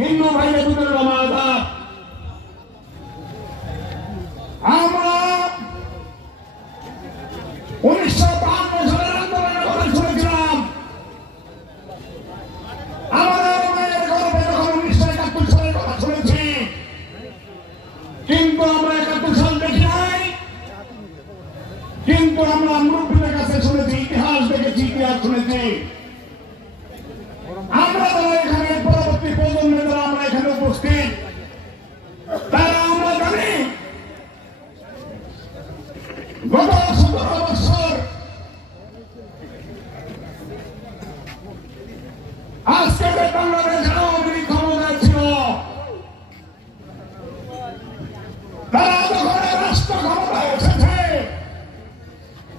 হিন্দু ভাইয়ের দুটোর আদাব। আমরা 1952 সালের আন্দোলনের কথা শুনেছিলাম। আমাদের মায়ের গর্ভে যখন 1971 সালের কথা শুনেছি, কিন্তু আমরা 71 সাল দেখি নাই, কিন্তু আমরা মুরব্বীদের কাছে শুনেছি, ইতিহাস দেখেছি, ইতিহাস শুনেছি। আমরা যারা এখানে পরবর্তী প্রজন্মে যারা আমরা এখানে উপস্থিত, তারা আমরা জানি গত 17 বছর আজকে যে বাংলাদেশ আওয়ামী লীগ ক্ষমতায় ছিল, তারা যখন রাষ্ট্র ক্ষমতায় এসেছে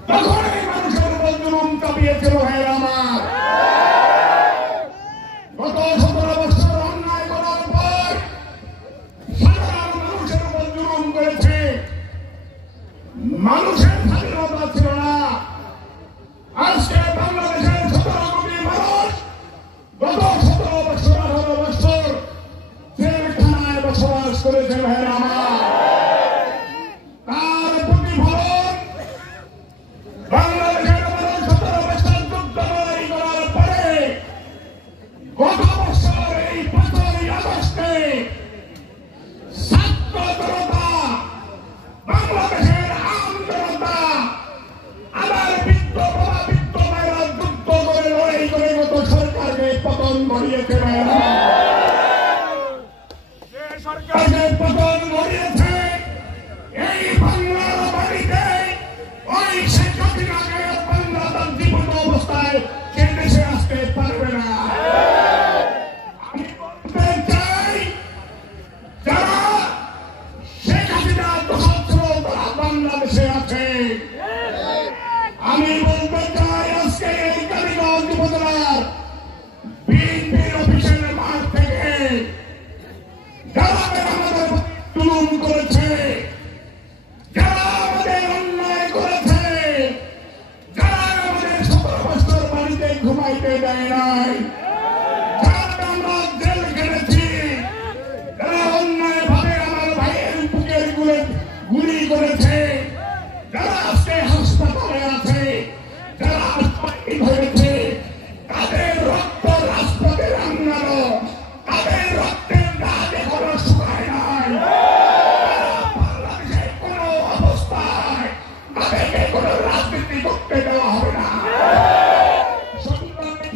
তখন এই মানুষের উপর জুলুম চাপিয়েছিল। হ্যাঁ আমার গত 17 বছর অন্যায় করার পর সাধারণ মানুষের উপর জুলুম করেছে। মানুষের স্বাধীনতা ছিল না। আজকে বাংলাদেশের 17 কোটি মানুষ গত 17 বছর 18 বছর জেলখানায় বসবাস করেছে। হ্যাঁ আমার তার প্রতিফলন বাংলাদেশের মানুষ 17 বছর যুদ্ধ লড়াই করার পরে গত বছর এই 15ই আগস্টে ছাত্র জনতা, বাংলাদেশের আম জনতা, আবার বৃদ্ধ প্রভাবিত মেয়েরা যুদ্ধ করে লড়াই করে গত সরকারকে পতন ঘটিয়েছে। যে সরকারকে পতন ঘটিয়েছে এই বাংলার বাড়িতে ওই শেখ হাসিনাকে বাংলা তার জীবন্ত অবস্থায় সে দেশে আসতে পারবে না। আমি বলতে চাই, যারা শেখ হাসিনার দোষত্র তারা বাংলাদেশে আছে। আমি বলতে চাই, আজকে এই কালীগঞ্জ উপজেলার বিএনপির অফিসের মাঠ থেকে যারা আমাদের জুলুম করেছে, যারা আমাদের অন্যায় করেছে, যারা আমাদের 17 বছর বাড়িতে ঘুমাইতে দেয় নাই, যারা আমরা জেল খেটেছি, যারা অন্যায় ভাবে আমার ভাইয়ের বুকের গুলি করেছে, যারা আজকে হাসপাতালে আছে, যারা হাসপাতালে হয়েছে, তাদের রক্ত রাজপথে রান্নালো, তাদের রক্তের দাগ এখনো শুকায় নাই। বাংলাদেশের কোন অবস্থায় তাদেরকে কোন রাজনীতি করতে দেওয়া হবে না।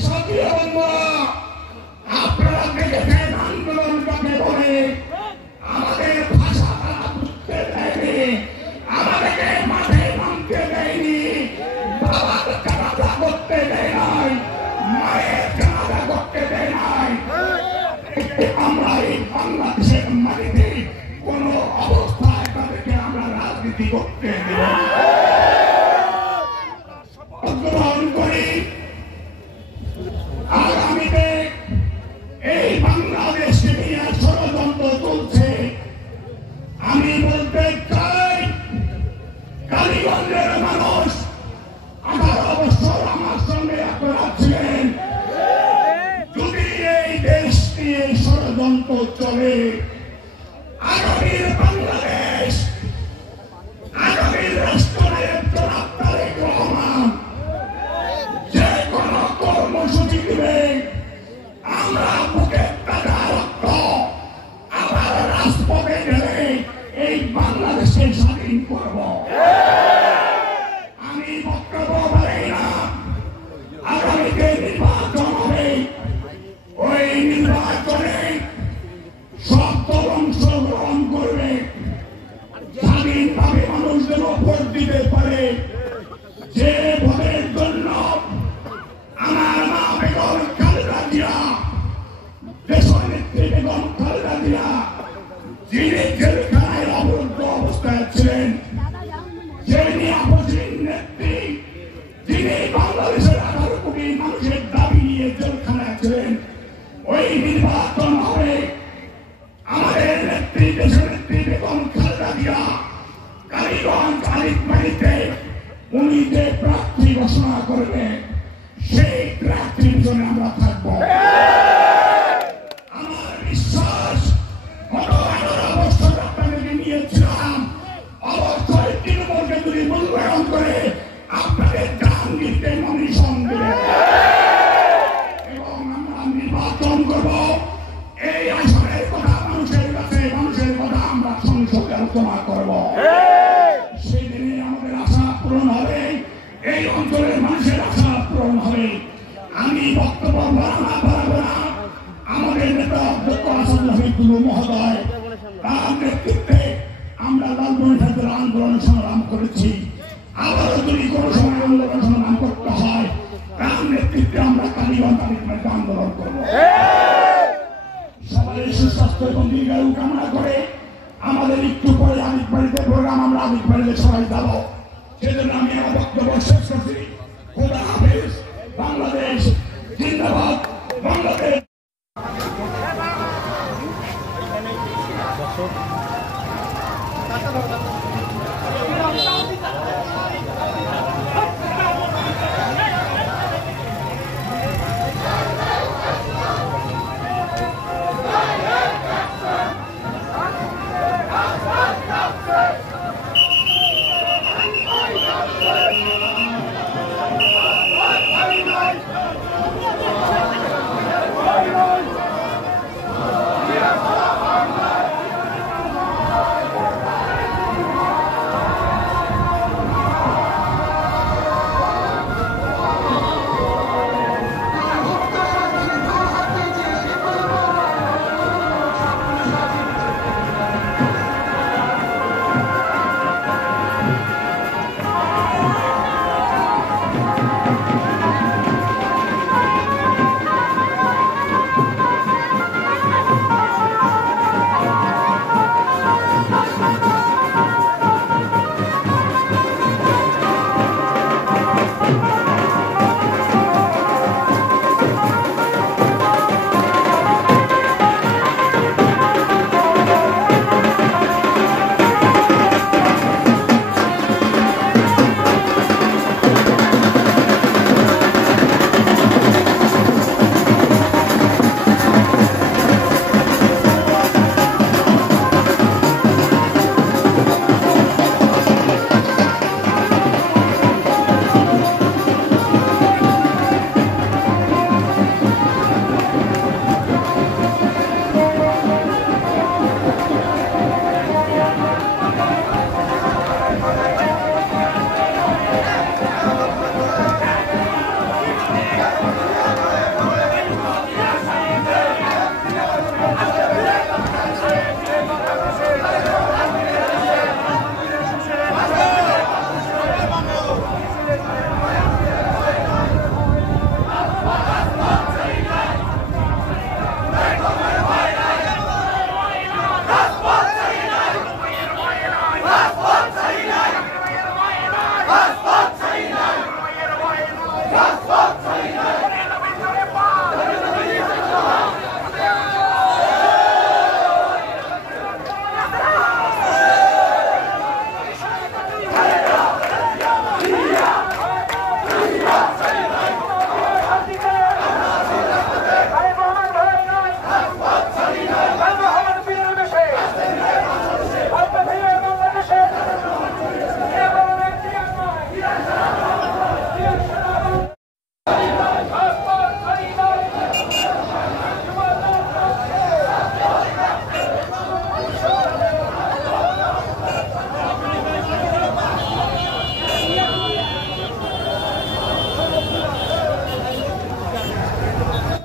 সক্রিয় বন্ধুরা, আপনারা দেখেছেন আন্দোলন কাকে বলে। আমাদের ভাষা তারা বুঝতে দেয়নি, আমাদেরকে মাঠে নামতে দেয়নি, বাবার জানাজা করতে দেয় নাই, মায়ের জানাজা করতে দেয় নাই। আমরা এই বাংলাদেশের মাটিতে কোন অবস্থায় তাদেরকে আমরা রাজনীতি করতে দেব না। গ্রহণ করি আগামীতে এই বাংলাদেশকে নিয়ে ষড়যন্ত্র চলছে। আমি বলতে চাই, কালীগঞ্জের মানুষ 18 বছর আমার সঙ্গে আপনারা ছিলেন। যদি এই দেশ নিয়ে ষড়যন্ত্র চলে, আগামীর বাংলাদেশ, আগামীর রাষ্ট্রনায়ক জনাব তারেক রহমান যে কোনো কর্মসূচি দিবে, আমরা বুকের তাজা রক্ত আবার রাজপথে গেলে এই বাংলাদেশকে স্বাধীন করব। আমি বক্তব্য বলি না, আগামীতে নির্বাচন হবে, ওই নির্বাচনে সব দল অংশগ্রহণ করবে, স্বাধীনভাবে মানুষ যেন ভোট দিতে পারে। যে ভোটের জন্য আমার মা বেগম খালেদা জিয়া, দেশনেত্রী বেগম খালেদা জিয়া, যিনি জেলখানায় অবরুদ্ধ অবস্থায় ছিলেন, যিনি আপসীন নেত্রী, যিনি বাংলাদেশের 18 কোটি মানুষের দাবি নিয়ে জেলখানায় ছিলেন, ওই নির্বাচন হবে। আমাদের নেত্রী দেশনেত্রী বেগম খালেদা জিয়া কালীগঞ্জ আলিকমারিতে উনি যে প্রার্থী ঘোষণা করবে, সেই প্রার্থীর জন্য আমরা থাকবো। আমার বিশ্বাস আলোচনা করব। সেই দিনে আমাদের আশা পূরণ হবে, এই অঞ্চলের মানুষের আশা পূরণ হবে। আমি বক্তব্য বাড়াবো না। আমাদের নেতা অধ্যক্ষ আসাদুল হাবিবুল মহোদয় তার নেতৃত্বে আমরা লালমনিরহাটের আন্দোলন সংগ্রাম করেছি। আবারও যদি কোনো সময় আন্দোলন সংগ্রাম করতে হয়, তার নেতৃত্বে আমরা কালীগঞ্জ আলিফবাড়িতে আন্দোলন করব। সবাই সুস্বাস্থ্য এবং দীর্ঘায়ু কামনা করে আমাদের একটু পরে আলিফবাড়িতে প্রোগ্রাম, আমরা আলিফবাড়িতে সবাই যাব। সেজন্য আমি আমার বক্তব্য শেষ করছি। খোদা হাফেজ। বাংলাদেশ জিন্দাবাদ। বাংলাদেশ